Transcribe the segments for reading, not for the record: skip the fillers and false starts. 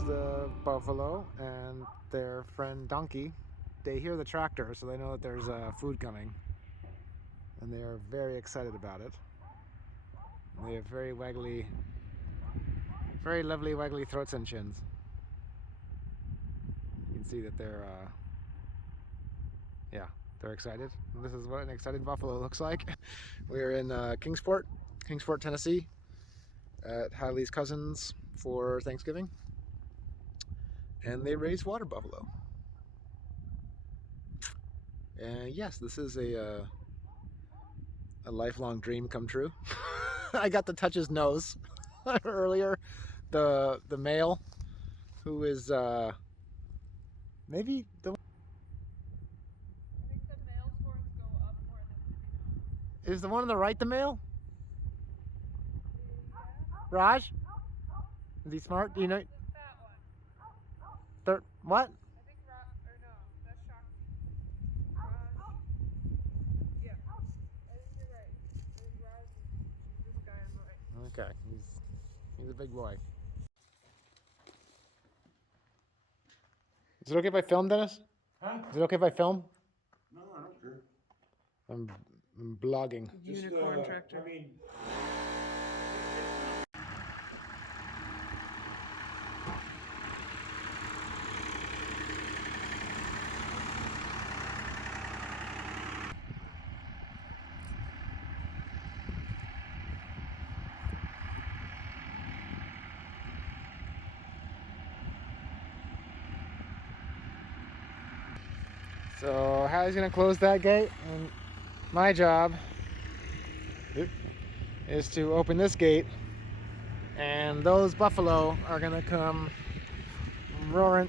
there's the buffalo and their friend donkey. They hear the tractor, so they know that there's food coming. And they are very excited about it. And they have very lovely waggly throats and chins. You can see that they're, they're excited. And this is what an excited buffalo looks like. We're in Kingsport, Tennessee, at Hadley's cousins for Thanksgiving. And they raise water buffalo. And yes, this is a lifelong dream come true. I got to touch his nose earlier. The male, who is maybe the. I think the male's horns go up more than the female. Is the one on the right the male? Yeah. Raj? Is he smart? Do you know? The fat one. What? I think or no, that's Shakti. Raj. Yeah. I think you're right. I think Raj is this guy on the right. Okay, he's a big boy. Is it okay if I film, Dennis? Huh? Is it okay if I film? No, I don't care. I'm blogging. Unicorn tractor. I mean, So Hallie's gonna close that gate, and my job is to open this gate, and those buffalo are gonna come roaring.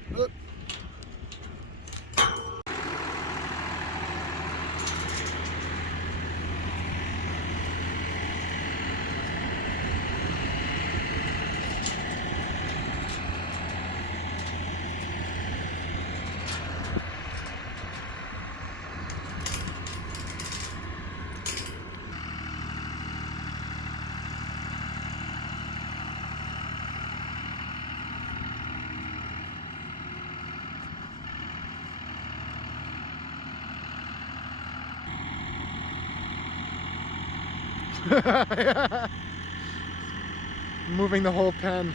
Moving the whole pen.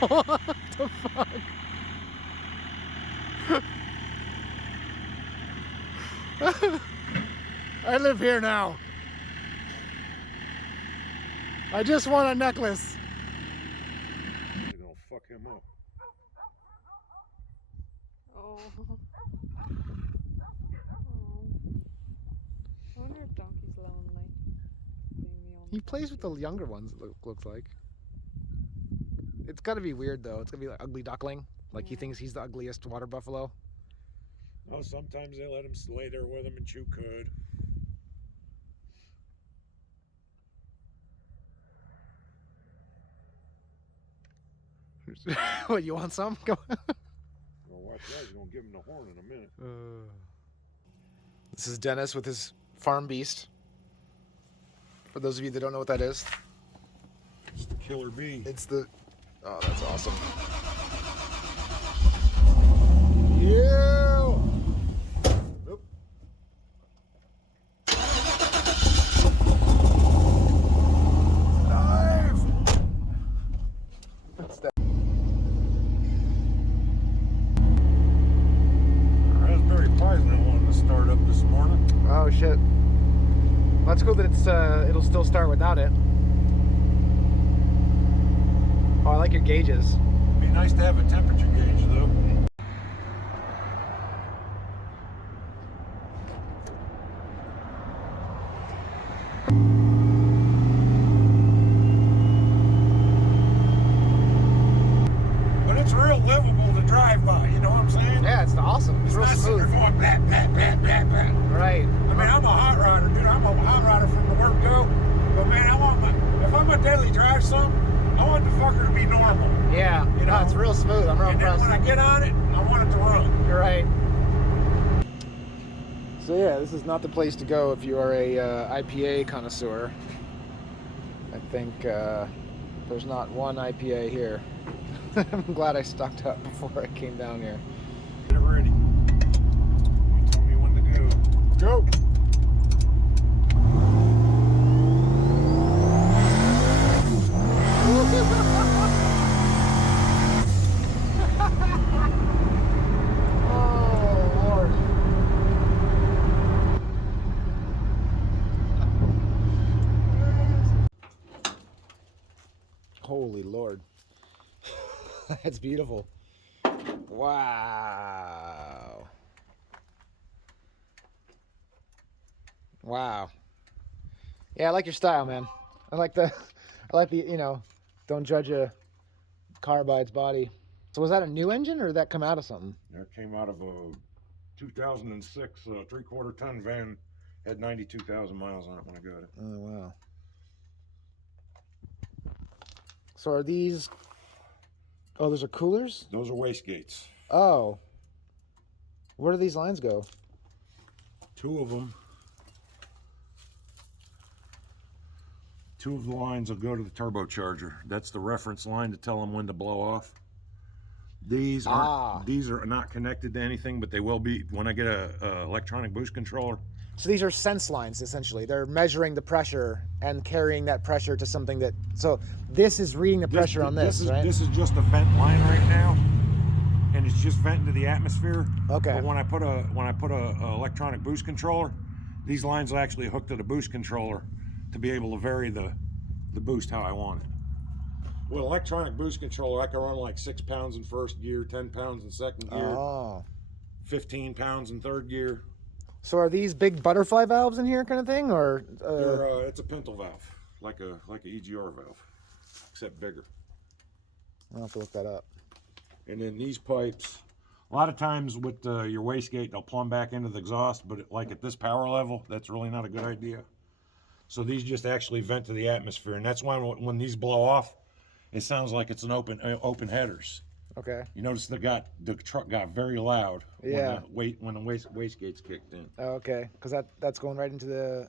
What the fuck? I live here now. I just want a necklace. they're gonna fuck him up. Oh. I wonder if Donkey's lonely. Being the only He plays with the donkey. younger ones, it looks like. It's gotta be weird though. It's gonna be like ugly duckling. Like he thinks he's the ugliest water buffalo. No, sometimes they let him lay there with him and chew cud. What, you want some? Go. Well, watch that. He's gonna give him the horn in a minute. This is Dennis with his farm beast. For those of you that don't know what that is, It's the killer bee. it's the. Oh, that's awesome. Yeah. Oop. Dive. That's that. Raspberry Pi's not wanting to start up this morning. Oh shit. Well, that's cool that it'll still start without it. Oh, I like your gauges. Be nice to have a temperature gauge though. But it's real livable to drive by, you know what I'm saying? Yeah, it's awesome. It's real Not sitting there smooth. going blah, blah, blah, blah, blah. Right. I mean, I'm a hot rodder, dude. I'm a hot rodder from the word go. But man, if I'm gonna daily drive something, I want the fucker to be normal. Yeah. You know, it's real smooth. I'm real And then impressed. when I get on it, I want it to run. You're right. So yeah, this is not the place to go if you are a IPA connoisseur. I think there's not one IPA here. I'm glad I stocked up before I came down here. Get it ready. You tell me when to go. Go! Oh, Lord. Holy Lord. That's beautiful. Wow. Wow. Yeah, I like your style, man. I like the, you know, don't judge a car by its body. So was that a new engine or did that come out of something? That came out of a 2006 3/4 ton van. Had 92,000 miles on it when I got it. Oh, wow. So are these, oh, those are coolers? Those are wastegates. Oh. Where do these lines go? 2 of them. 2 of the lines will go to the turbocharger. That's the reference line to tell them when to blow off. These are not connected to anything, but they will be when I get a electronic boost controller. So these are sense lines, essentially. They're measuring the pressure and carrying that pressure to something that, so this is reading the pressure on this, right? This is just a vent line right now, and it's just venting to the atmosphere. Okay. But when I put a electronic boost controller, these lines will actually hook to the boost controller to be able to vary the boost how I want it. With electronic boost controller, I can run like 6 pounds in first gear, 10 pounds in second gear, Oh. 15 pounds in third gear. So are these big butterfly valves in here kind of thing, or? It's a Pintle valve, like a EGR valve, except bigger. I'll have to look that up. And then these pipes, a lot of times with your wastegate, they'll plumb back into the exhaust, but like at this power level, that's really not a good idea. So these just actually vent to the atmosphere, and that's why when these blow off, it sounds like it's an open headers. Okay. You notice the truck got very loud Yeah. when the wastegates kicked in. Oh, okay, because that's going right into the.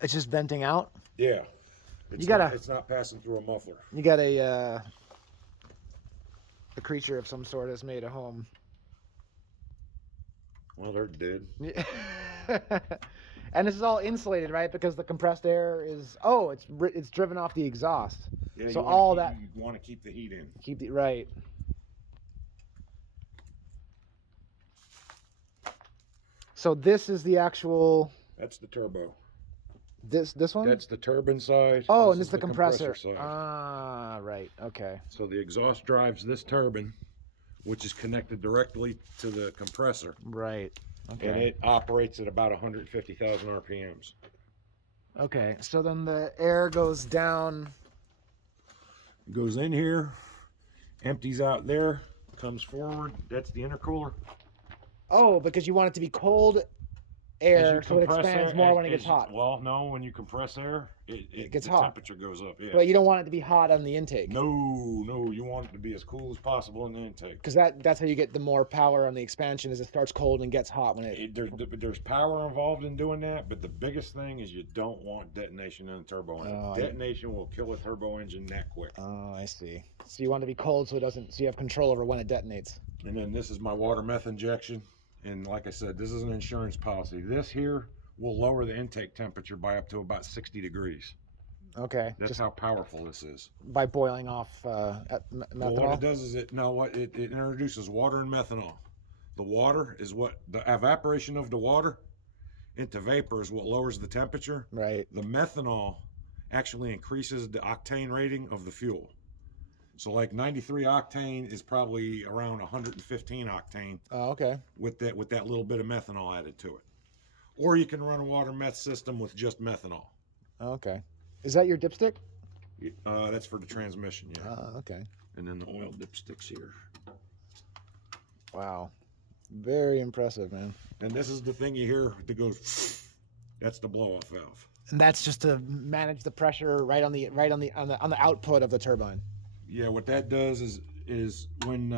It's just venting out. Yeah. It's not passing through a muffler. You got a creature of some sort has made a home. Well, they're dead. And this is all insulated, right? Because the compressed air is it's driven off the exhaust. Yeah, so you want to keep the heat in. Keep the right. So this is the actual. That's the turbo. This one. That's the turbine side. Oh, and this is the compressor. side. Ah, right. Okay. So the exhaust drives this turbine, which is connected directly to the compressor. Right. Okay. And it operates at about 150,000 RPMs. Okay. So then the air goes down. It goes in here, empties out there, comes forward. That's the intercooler. Oh, because you want it to be cold air, so it compress expands air, more when it gets hot. Well, no, when you compress air, it gets the hot. temperature goes up. Yeah. But you don't want it to be hot on the intake. No, you want it to be as cool as possible in the intake. Because that's how you get the more power on the expansion, is it starts cold and gets hot when it. There's power involved in doing that, but the biggest thing is you don't want detonation in a turbo engine. Detonation will kill a turbo engine that quick. Oh, I see. So you want it to be cold so so you have control over when it detonates. And then this is my water meth injection. And like I said, this is an insurance policy. This here will lower the intake temperature by up to about 60 degrees. Okay. That's how powerful this is. By boiling off methanol? Well, what it does is it introduces water and methanol. The water is the evaporation of the water into vapor is what lowers the temperature. Right. The methanol actually increases the octane rating of the fuel. So like 93 octane is probably around 115 octane. Oh, okay. With that little bit of methanol added to it. Or you can run a water meth system with just methanol. Okay. Is that your dipstick? That's for the transmission, yeah. Okay. And then the oil dipsticks here. Wow. Very impressive, man. And this is the thing you hear that goes. That's the blow-off valve. And that's just to manage the pressure right on the output of the turbine. Yeah, what that does is when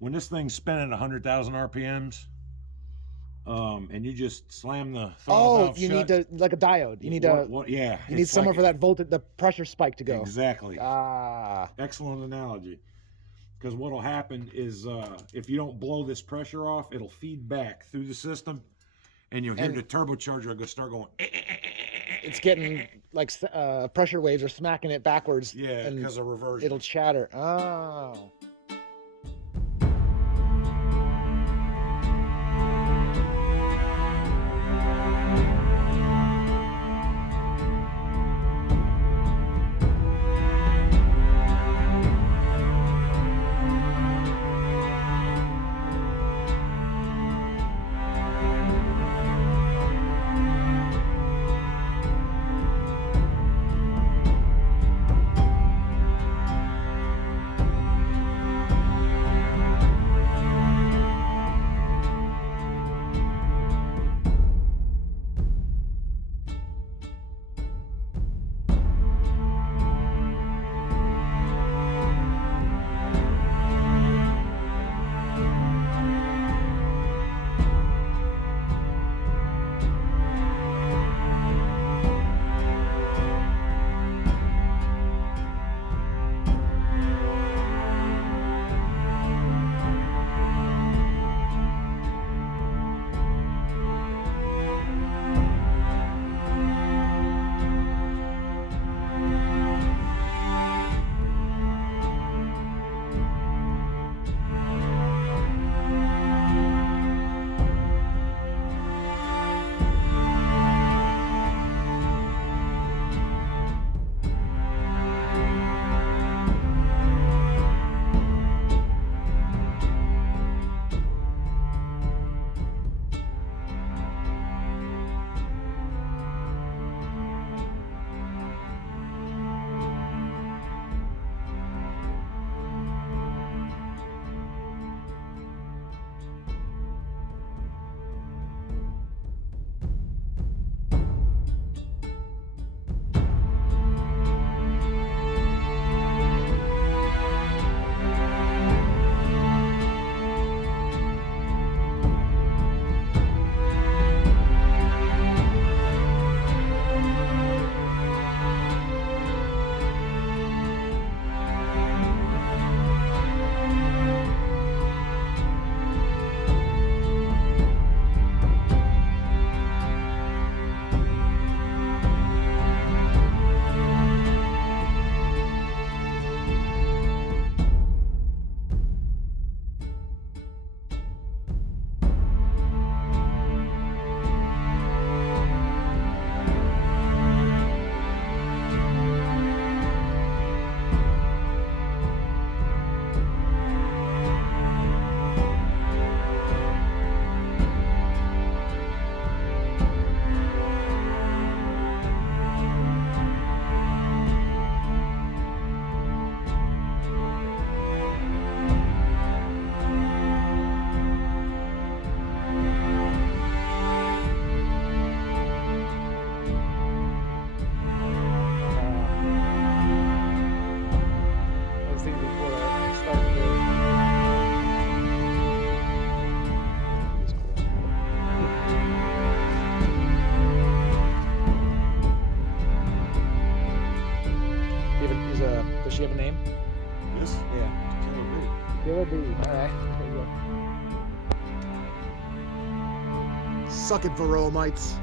this thing's spinning at 100,000 RPMs, and you just slam the throttle Oh, valve you shut. need to, like a diode. You need to, Yeah. you need it's somewhere like- for that voltage, the pressure spike to go. Exactly. Ah, Excellent analogy. Because what'll happen is if you don't blow this pressure off, it'll feed back through the system, and you'll hear And- the turbocharger go start going. it's getting like pressure waves are smacking it backwards. Yeah, and because of reversion. it'll chatter. Oh. Does she have a name? This? Yeah. Killer Bee. Killer Bee. All right. There you go. Suck it, Varroa mites.